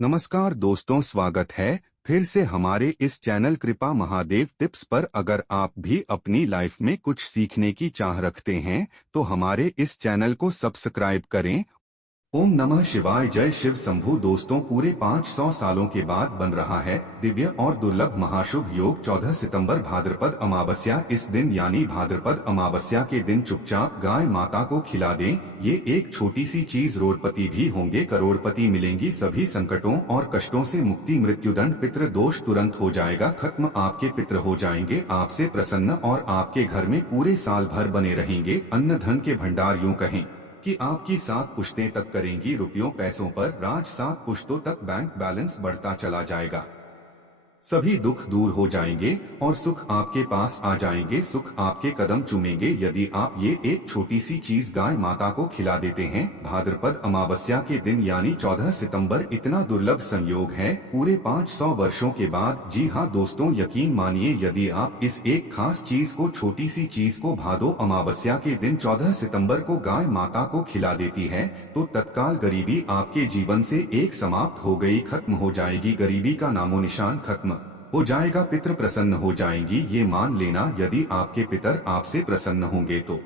नमस्कार दोस्तों, स्वागत है फिर से हमारे इस चैनल कृपा महादेव टिप्स पर। अगर आप भी अपनी लाइफ में कुछ सीखने की चाह रखते हैं तो हमारे इस चैनल को सब्सक्राइब करें। ओम नमः शिवाय, जय शिव शंभु। दोस्तों, पूरे 500 सालों के बाद बन रहा है दिव्य और दुर्लभ महाशुभ योग 14 सितंबर भाद्रपद अमावस्या। इस दिन यानी भाद्रपद अमावस्या के दिन चुपचाप गाय माता को खिला दें। ये एक छोटी सी चीज, रोडपति भी होंगे करोड़पति, मिलेंगी सभी संकटों और कष्टों से मुक्ति, मृत्युदंड पितृ दोष तुरंत हो जाएगा खत्म। आपके पितृ हो जाएंगे आपसे प्रसन्न और आपके घर में पूरे साल भर बने रहेंगे अन्न धन के भंडार। यूं कहें कि आपकी 7 पुश्तें तक करेंगी रुपयों पैसों पर राज। 7 पुश्तों तक बैंक बैलेंस बढ़ता चला जाएगा, सभी दुख दूर हो जाएंगे और सुख आपके पास आ जाएंगे, सुख आपके कदम चूमेंगे यदि आप ये एक छोटी सी चीज गाय माता को खिला देते हैं। भाद्रपद अमावस्या के दिन यानी 14 सितंबर इतना दुर्लभ संयोग है पूरे 500 वर्षों के बाद। जी हाँ दोस्तों, यकीन मानिए, यदि आप इस एक खास चीज को, छोटी सी चीज को भादो अमावस्या के दिन 14 सितंबर को गाय माता को खिला देती है तो तत्काल गरीबी आपके जीवन से एक समाप्त हो गई, खत्म हो जाएगी। गरीबी का नामो निशान खत्म हो जाएगा, पितृ प्रसन्न हो जाएंगी। ये मान लेना, यदि आपके पितर आपसे प्रसन्न होंगे तो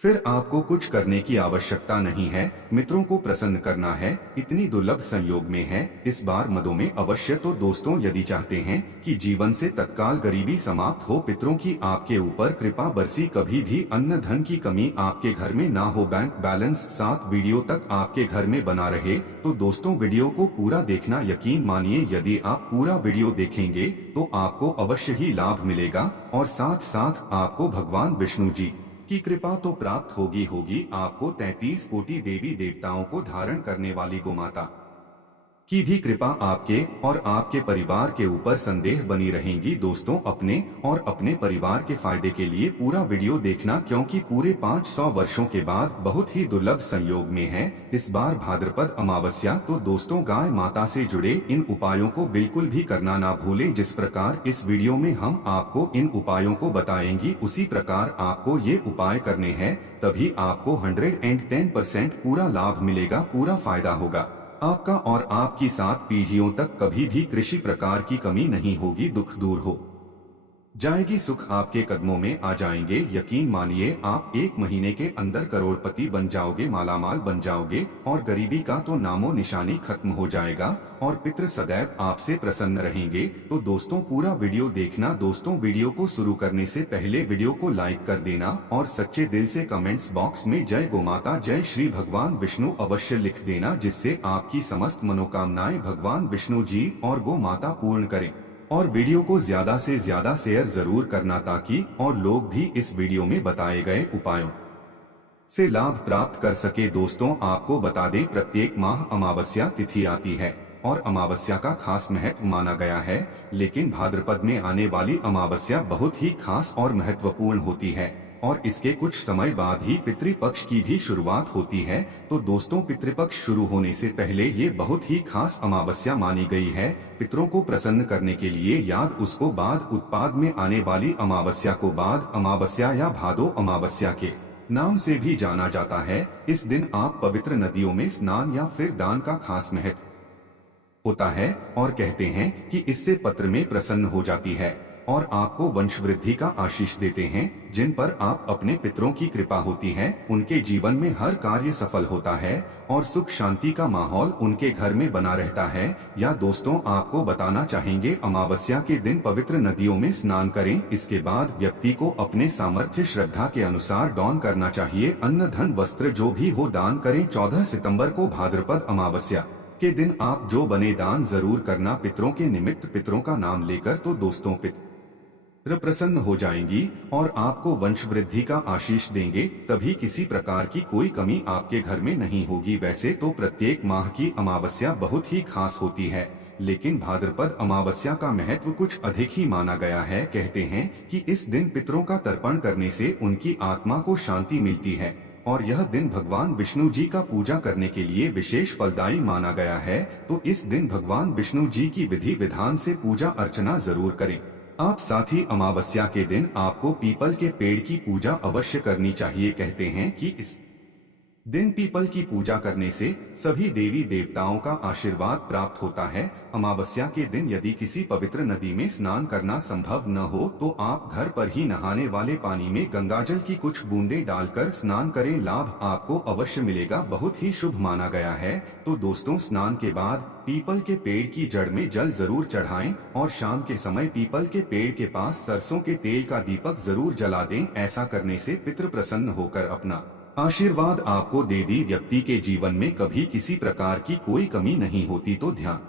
फिर आपको कुछ करने की आवश्यकता नहीं है, मित्रों को प्रसन्न करना है। इतनी दुर्लभ संयोग में है, इस बार मदों में अवश्य। तो दोस्तों, यदि चाहते हैं कि जीवन से तत्काल गरीबी समाप्त हो, पितरों की आपके ऊपर कृपा बरसी, कभी भी अन्न धन की कमी आपके घर में ना हो, बैंक बैलेंस 7 वीडियो तक आपके घर में बना रहे, तो दोस्तों वीडियो को पूरा देखना। यकीन मानिए, यदि आप पूरा वीडियो देखेंगे तो आपको अवश्य ही लाभ मिलेगा और साथ साथ आपको भगवान विष्णु जी की कृपा तो प्राप्त होगी। आपको 33 कोटि देवी देवताओं को धारण करने वाली गोमाता की भी कृपा आपके और आपके परिवार के ऊपर संदेह बनी रहेंगी। दोस्तों, अपने और अपने परिवार के फायदे के लिए पूरा वीडियो देखना, क्योंकि पूरे 500 वर्षों के बाद बहुत ही दुर्लभ संयोग में है इस बार भाद्रपद अमावस्या। तो दोस्तों, गाय माता से जुड़े इन उपायों को बिल्कुल भी करना ना भूलें। जिस प्रकार इस वीडियो में हम आपको इन उपायों को बताएंगी, उसी प्रकार आपको ये उपाय करने हैं, तभी आपको 110% पूरा लाभ मिलेगा, पूरा फायदा होगा आपका और आपकी 7 पीढ़ियों तक। कभी भी कृषि प्रकार की कमी नहीं होगी, दुख दूर हो जाएगी, सुख आपके कदमों में आ जाएंगे। यकीन मानिए, आप 1 महीने के अंदर करोड़पति बन जाओगे, मालामाल बन जाओगे और गरीबी का तो नामो निशानी खत्म हो जाएगा और पितृ सदैव आपसे प्रसन्न रहेंगे। तो दोस्तों, पूरा वीडियो देखना। दोस्तों, वीडियो को शुरू करने से पहले वीडियो को लाइक कर देना और सच्चे दिल से कमेंट्स बॉक्स में जय गोमाता, जय श्री भगवान विष्णु अवश्य लिख देना, जिससे आपकी समस्त मनोकामनाएं भगवान विष्णु जी और गो माता पूर्ण करें। और वीडियो को ज्यादा से ज्यादा शेयर जरूर करना, ताकि और लोग भी इस वीडियो में बताए गए उपायों से लाभ प्राप्त कर सके। दोस्तों, आपको बता दें, प्रत्येक माह अमावस्या तिथि आती है और अमावस्या का खास महत्व माना गया है, लेकिन भाद्रपद में आने वाली अमावस्या बहुत ही खास और महत्वपूर्ण होती है और इसके कुछ समय बाद ही पितृपक्ष की भी शुरुआत होती है। तो दोस्तों, पितृपक्ष शुरू होने से पहले ये बहुत ही खास अमावस्या मानी गई है। पितरों को प्रसन्न करने के लिए याद उसको बाद उत्पाद में आने वाली अमावस्या को बाद अमावस्या या भादो अमावस्या के नाम से भी जाना जाता है। इस दिन आप पवित्र नदियों में स्नान या फिर दान का खास महत्व होता है और कहते हैं कि इससे पत्र में प्रसन्न हो जाती है और आपको वंश वृद्धि का आशीष देते हैं। जिन पर आप अपने पितरों की कृपा होती है, उनके जीवन में हर कार्य सफल होता है और सुख शांति का माहौल उनके घर में बना रहता है। या दोस्तों, आपको बताना चाहेंगे, अमावस्या के दिन पवित्र नदियों में स्नान करें। इसके बाद व्यक्ति को अपने सामर्थ्य श्रद्धा के अनुसार दान करना चाहिए। अन्न धन वस्त्र जो भी हो दान करें। 14 सितम्बर को भाद्रपद अमावस्या के दिन आप जो बने दान जरूर करना पितरों के निमित्त, पितरों का नाम लेकर। तो दोस्तों, पितर प्रसन्न हो जाएंगी और आपको वंश वृद्धि का आशीष देंगे, तभी किसी प्रकार की कोई कमी आपके घर में नहीं होगी। वैसे तो प्रत्येक माह की अमावस्या बहुत ही खास होती है, लेकिन भाद्रपद अमावस्या का महत्व कुछ अधिक ही माना गया है। कहते हैं कि इस दिन पितरों का तर्पण करने से उनकी आत्मा को शांति मिलती है और यह दिन भगवान विष्णु जी का पूजा करने के लिए विशेष फलदायी माना गया है। तो इस दिन भगवान विष्णु जी की विधि विधान से पूजा अर्चना जरूर करें आप। साथ ही अमावस्या के दिन आपको पीपल के पेड़ की पूजा अवश्य करनी चाहिए। कहते हैं कि इस दिन पीपल की पूजा करने से सभी देवी देवताओं का आशीर्वाद प्राप्त होता है। अमावस्या के दिन यदि किसी पवित्र नदी में स्नान करना संभव न हो तो आप घर पर ही नहाने वाले पानी में गंगाजल की कुछ बूंदें डालकर स्नान करें, लाभ आपको अवश्य मिलेगा, बहुत ही शुभ माना गया है। तो दोस्तों, स्नान के बाद पीपल के पेड़ की जड़ में जल जरूर चढ़ाएं और शाम के समय पीपल के पेड़ के पास सरसों के तेल का दीपक जरूर जला दें। ऐसा करने से पितृ प्रसन्न होकर अपना आशीर्वाद आपको दे दी। व्यक्ति के जीवन में कभी किसी प्रकार की कोई कमी नहीं होती, तो ध्यान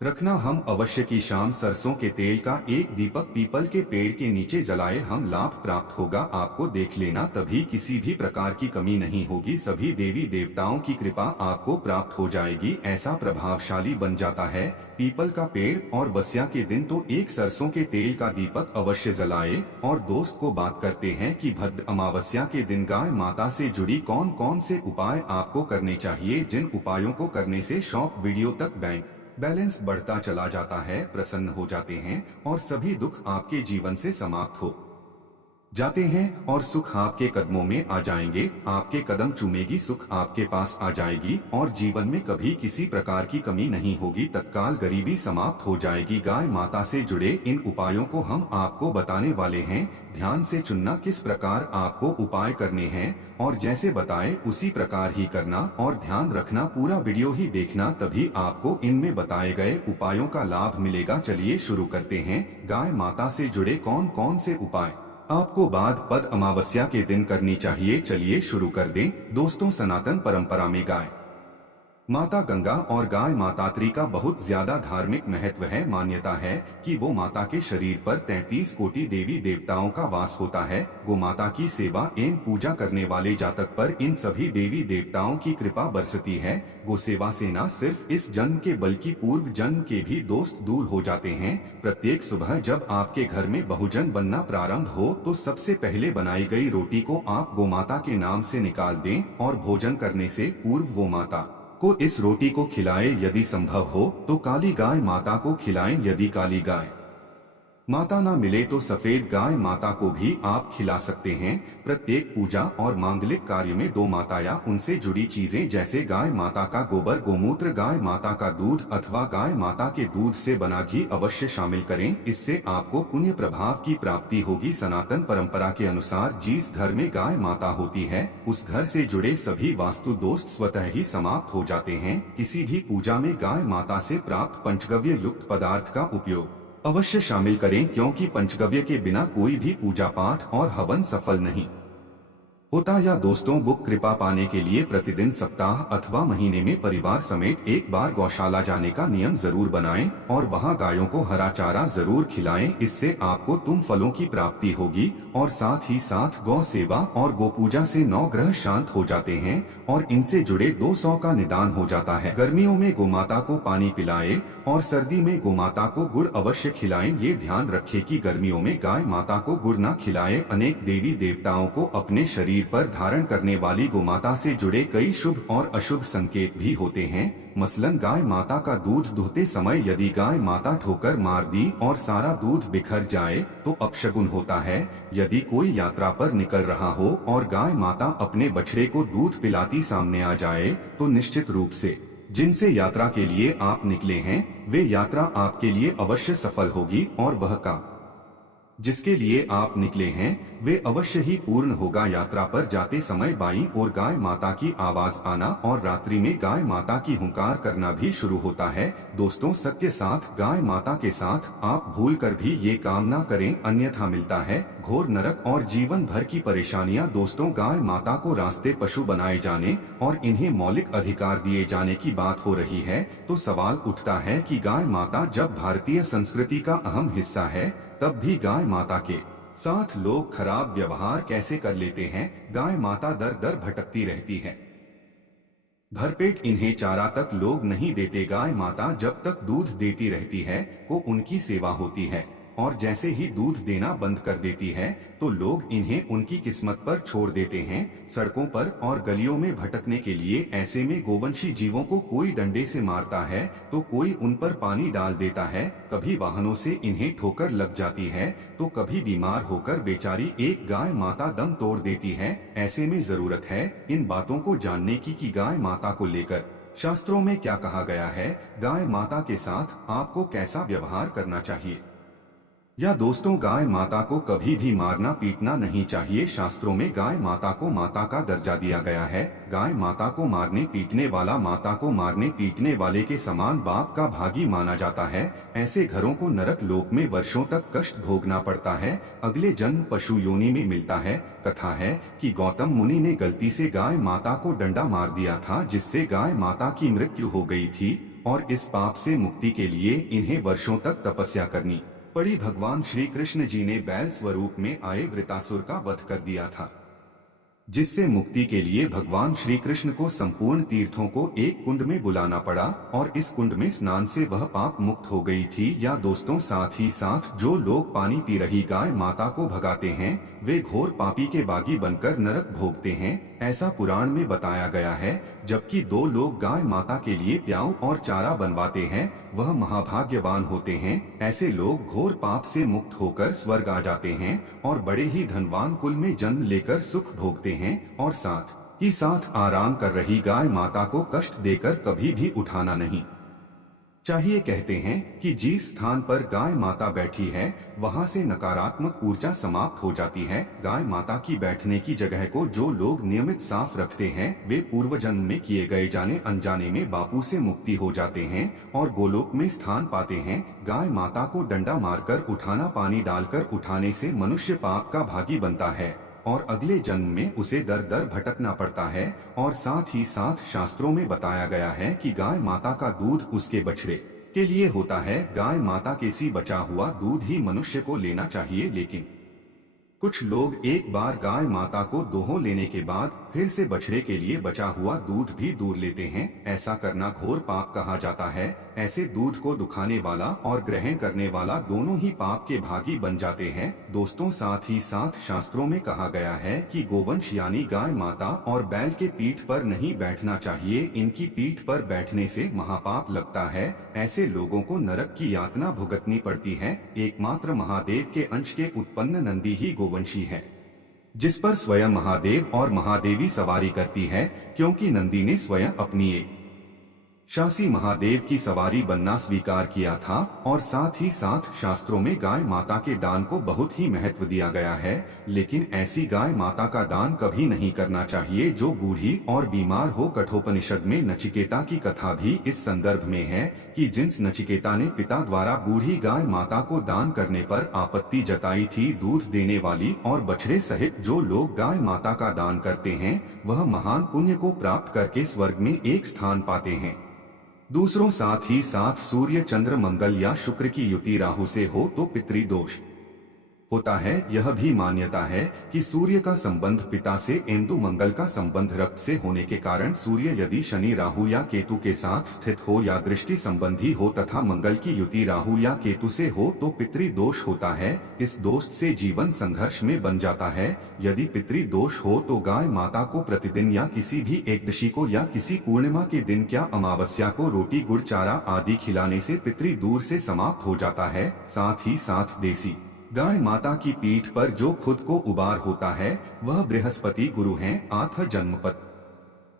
रखना हम अवश्य की शाम सरसों के तेल का एक दीपक पीपल के पेड़ के नीचे जलाए, हम लाभ प्राप्त होगा आपको। देख लेना, तभी किसी भी प्रकार की कमी नहीं होगी, सभी देवी देवताओं की कृपा आपको प्राप्त हो जाएगी, ऐसा प्रभावशाली बन जाता है पीपल का पेड़। और वस्या के दिन तो एक सरसों के तेल का दीपक अवश्य जलाए। और दोस्त को बात करते हैं कि भद्र अमावस्या के दिन गाय माता से जुड़ी कौन कौन से उपाय आपको करने चाहिए, जिन उपायों को करने से शॉर्ट वीडियो तक बैंक बैलेंस बढ़ता चला जाता है, प्रसन्न हो जाते हैं और सभी दुख आपके जीवन से समाप्त हो जाते हैं और सुख आपके कदमों में आ जाएंगे। आपके कदम चूमेगी, सुख आपके पास आ जाएगी और जीवन में कभी किसी प्रकार की कमी नहीं होगी, तत्काल गरीबी समाप्त हो जाएगी। गाय माता से जुड़े इन उपायों को हम आपको बताने वाले हैं, ध्यान से चुनना किस प्रकार आपको उपाय करने हैं और जैसे बताए उसी प्रकार ही करना और ध्यान रखना, पूरा वीडियो ही देखना, तभी आपको इनमें बताए गए उपायों का लाभ मिलेगा। चलिए शुरू करते हैं। गाय माता से जुड़े कौन कौन से उपाय आपको बाद पद अमावस्या के दिन करनी चाहिए, चलिए शुरू कर दें। दोस्तों, सनातन परंपरा में गाय माता गंगा और गाय मातात्री का बहुत ज्यादा धार्मिक महत्व है। मान्यता है कि वो माता के शरीर पर 33 कोटि देवी देवताओं का वास होता है। गो माता की सेवा एवं पूजा करने वाले जातक पर इन सभी देवी देवताओं की कृपा बरसती है। गो सेवा से न सिर्फ इस जन्म के बल्कि पूर्व जन्म के भी दोस्त दूर हो जाते हैं। प्रत्येक सुबह जब आपके घर में बहुजन बनना प्रारंभ हो तो सबसे पहले बनाई गई रोटी को आप गो माता के नाम से निकाल दें और भोजन करने से पूर्व वो माता को इस रोटी को खिलाएं। यदि संभव हो तो काली गाय माता को खिलाएं। यदि काली गाय माता ना मिले तो सफेद गाय माता को भी आप खिला सकते हैं। प्रत्येक पूजा और मांगलिक कार्य में दो माता या उनसे जुड़ी चीजें जैसे गाय माता का गोबर, गोमूत्र, गाय माता का दूध अथवा गाय माता के दूध से बना घी अवश्य शामिल करें, इससे आपको पुण्य प्रभाव की प्राप्ति होगी। सनातन परंपरा के अनुसार जिस घर में गाय माता होती है उस घर से जुड़े सभी वास्तु दोष स्वतः ही समाप्त हो जाते हैं। किसी भी पूजा में गाय माता से प्राप्त पंचगव्य युक्त पदार्थ का उपयोग अवश्य शामिल करें, क्योंकि पंचगव्य के बिना कोई भी पूजा पाठ और हवन सफल नहीं होता। या दोस्तों, बुक कृपा पाने के लिए प्रतिदिन, सप्ताह अथवा महीने में परिवार समेत एक बार गौशाला जाने का नियम जरूर बनाएं और वहां गायों को हरा चारा जरूर खिलाएं। इससे आपको तुम फलों की प्राप्ति होगी और साथ ही साथ गौ सेवा और गो पूजा से 9 ग्रह शांत हो जाते हैं और इनसे जुड़े 200 का निदान हो जाता है। गर्मियों में गोमाता को पानी पिलाएं और सर्दी में गोमाता को गुड़ अवश्य खिलाएं। ये ध्यान रखें कि गर्मियों में गाय माता को गुड़ न खिलाएं। अनेक देवी देवताओं को अपने शरीर पर धारण करने वाली गोमाता से जुड़े कई शुभ और अशुभ संकेत भी होते हैं। मसलन गाय माता का दूध दुहते समय यदि गाय माता ठोकर मार दी और सारा दूध बिखर जाए तो अपशगुन होता है। यदि कोई यात्रा पर निकल रहा हो और गाय माता अपने बछड़े को दूध पिलाती सामने आ जाए तो निश्चित रूप से जिनसे यात्रा के लिए आप निकले हैं वे यात्रा आपके लिए अवश्य सफल होगी और वह का जिसके लिए आप निकले हैं वे अवश्य ही पूर्ण होगा। यात्रा पर जाते समय बाईं ओर गाय माता की आवाज आना और रात्रि में गाय माता की हुंकार करना भी शुरू होता है। दोस्तों, सत्य साथ गाय माता के साथ आप भूलकर भी ये काम ना करें, अन्यथा मिलता है घोर नरक और जीवन भर की परेशानियां। दोस्तों, गाय माता को रास्ते पशु बनाए जाने और इन्हें मौलिक अधिकार दिए जाने की बात हो रही है तो सवाल उठता है कि गाय माता जब भारतीय संस्कृति का अहम हिस्सा है तब भी गाय माता के साथ लोग खराब व्यवहार कैसे कर लेते हैं। गाय माता दर दर भटकती रहती है, भरपेट इन्हें चारा तक लोग नहीं देते। गाय माता जब तक दूध देती रहती है को उनकी सेवा होती है और जैसे ही दूध देना बंद कर देती है तो लोग इन्हें उनकी किस्मत पर छोड़ देते हैं, सड़कों पर और गलियों में भटकने के लिए। ऐसे में गोवंशी जीवों को कोई डंडे से मारता है तो कोई उन पर पानी डाल देता है, कभी वाहनों से इन्हें ठोकर लग जाती है तो कभी बीमार होकर बेचारी एक गाय माता दम तोड़ देती है। ऐसे में जरूरत है इन बातों को जानने की कि गाय माता को लेकर शास्त्रों में क्या कहा गया है, गाय माता के साथ आपको कैसा व्यवहार करना चाहिए। या दोस्तों, गाय माता को कभी भी मारना पीटना नहीं चाहिए। शास्त्रों में गाय माता को माता का दर्जा दिया गया है। गाय माता को मारने पीटने वाला माता को मारने पीटने वाले के समान बाप का भागी माना जाता है। ऐसे घरों को नरक लोक में वर्षों तक कष्ट भोगना पड़ता है, अगले जन्म पशु योनि में मिलता है। कथा है कि गौतम मुनि ने गलती से गाय माता को डंडा मार दिया था, जिससे गाय माता की मृत्यु हो गई थी और इस पाप से मुक्ति के लिए इन्हें वर्षों तक तपस्या करनी पड़ी। भगवान श्री कृष्ण जी ने बैल स्वरूप में आए वृतासुर का वध कर दिया था, जिससे मुक्ति के लिए भगवान श्री कृष्ण को संपूर्ण तीर्थों को एक कुंड में बुलाना पड़ा और इस कुंड में स्नान से वह पाप मुक्त हो गई थी। या दोस्तों, साथ ही साथ जो लोग पानी पी रही गाय माता को भगाते हैं वे घोर पापी के बागी बनकर नरक भोगते हैं, ऐसा पुराण में बताया गया है। जबकि दो लोग गाय माता के लिए प्याऊ और चारा बनवाते हैं वह महाभाग्यवान होते हैं। ऐसे लोग घोर पाप से मुक्त होकर स्वर्ग आ जाते हैं और बड़े ही धनवान कुल में जन्म लेकर सुख भोगते हैं और साथ ही साथ आराम कर रही गाय माता को कष्ट देकर कभी भी उठाना नहीं चाहिए। कहते हैं कि जिस स्थान पर गाय माता बैठी है वहां से नकारात्मक ऊर्जा समाप्त हो जाती है। गाय माता की बैठने की जगह को जो लोग नियमित साफ रखते हैं वे पूर्व जन्म में किए गए जाने अनजाने में बापू से मुक्ति हो जाते हैं और गोलोक में स्थान पाते हैं। गाय माता को डंडा मारकर उठाना, पानी डालकर उठाने से मनुष्य पाप का भागी बनता है और अगले जन्म में उसे दर दर भटकना पड़ता है। और साथ ही साथ शास्त्रों में बताया गया है कि गाय माता का दूध उसके बछड़े के लिए होता है। गाय माता के सी बचा हुआ दूध ही मनुष्य को लेना चाहिए, लेकिन कुछ लोग एक बार गाय माता को दोहों लेने के बाद फिर से बछड़े के लिए बचा हुआ दूध भी दूर लेते हैं। ऐसा करना घोर पाप कहा जाता है। ऐसे दूध को दुखाने वाला और ग्रहण करने वाला दोनों ही पाप के भागी बन जाते हैं। दोस्तों, साथ ही साथ शास्त्रों में कहा गया है कि गोवंश यानी गाय माता और बैल के पीठ पर नहीं बैठना चाहिए। इनकी पीठ पर बैठने से महापाप लगता है। ऐसे लोगों को नरक की यातना भुगतनी पड़ती है। एकमात्र महादेव के अंश के उत्पन्न नंदी ही गोवंशी है, जिस पर स्वयं महादेव और महादेवी सवारी करती है, क्योंकि नंदी ने स्वयं अपनी एक शासी महादेव की सवारी बनना स्वीकार किया था। और साथ ही साथ शास्त्रों में गाय माता के दान को बहुत ही महत्व दिया गया है, लेकिन ऐसी गाय माता का दान कभी नहीं करना चाहिए जो बूढ़ी और बीमार हो। कठोपनिषद में नचिकेता की कथा भी इस संदर्भ में है कि जिस नचिकेता ने पिता द्वारा बूढ़ी गाय माता को दान करने पर आपत्ति जताई थी, दूध देने वाली और बछड़े सहित जो लोग गाय माता का दान करते हैं वह महान पुण्य को प्राप्त करके स्वर्ग में एक स्थान पाते हैं। दूसरों, साथ ही साथ सूर्य चंद्र मंगल या शुक्र की युति राहु से हो तो पितृदोष होता है। यह भी मान्यता है कि सूर्य का संबंध पिता से, इंदु मंगल का संबंध रक्त से होने के कारण सूर्य यदि शनि राहु या केतु के साथ स्थित हो या दृष्टि संबंधी हो तथा मंगल की युति राहु या केतु से हो तो पितृदोष होता है। इस दोष से जीवन संघर्ष में बन जाता है। यदि पितृदोष हो तो गाय माता को प्रतिदिन या किसी भी एकदशी को या किसी पूर्णिमा के दिन क्या अमावस्या को रोटी गुड़ चारा आदि खिलाने से पितृ दूर से समाप्त हो जाता है। साथ ही साथ देसी गाय माता की पीठ पर जो खुद को उबार होता है वह बृहस्पति गुरु हैं। आठ जन्मपत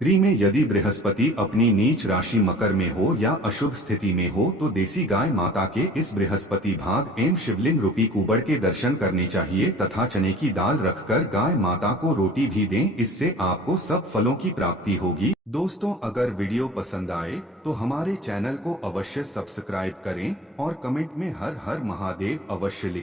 री में यदि बृहस्पति अपनी नीच राशि मकर में हो या अशुभ स्थिति में हो तो देसी गाय माता के इस बृहस्पति भाग एवं शिवलिंग रूपी कुबड़ के दर्शन करने चाहिए तथा चने की दाल रखकर गाय माता को रोटी भी दें। इससे आपको सब फलों की प्राप्ति होगी। दोस्तों, अगर वीडियो पसंद आए तो हमारे चैनल को अवश्य सब्सक्राइब करें और कमेंट में हर हर महादेव अवश्य लिखें।